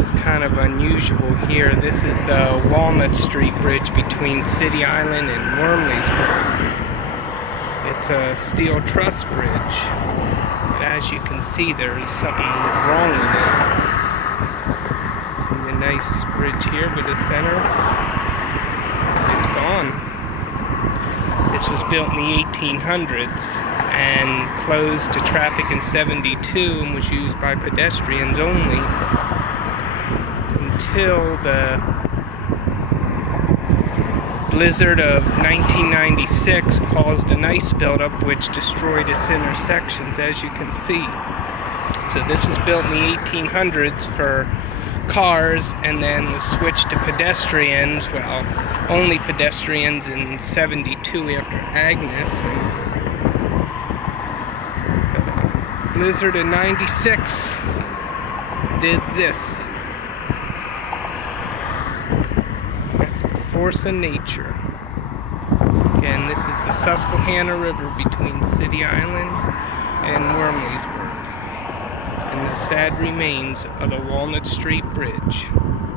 is kind of unusual here. This is the Walnut Street Bridge between City Island and Wormleysburg. It's a steel truss bridge. But as you can see, there's something wrong with it. See the nice bridge here with the center? It's gone. This was built in the 1800s and closed to traffic in '72 and was used by pedestrians only until the blizzard of 1996 caused an ice buildup which destroyed its intersections, as you can see. So this was built in the 1800s for cars and then was switched to pedestrians, well, only pedestrians in '72 after Agnes. Blizzard of '96 did this. That's the force of nature. Again, this is the Susquehanna River between City Island and Wormleysburg, and the sad remains of the Walnut Street Bridge.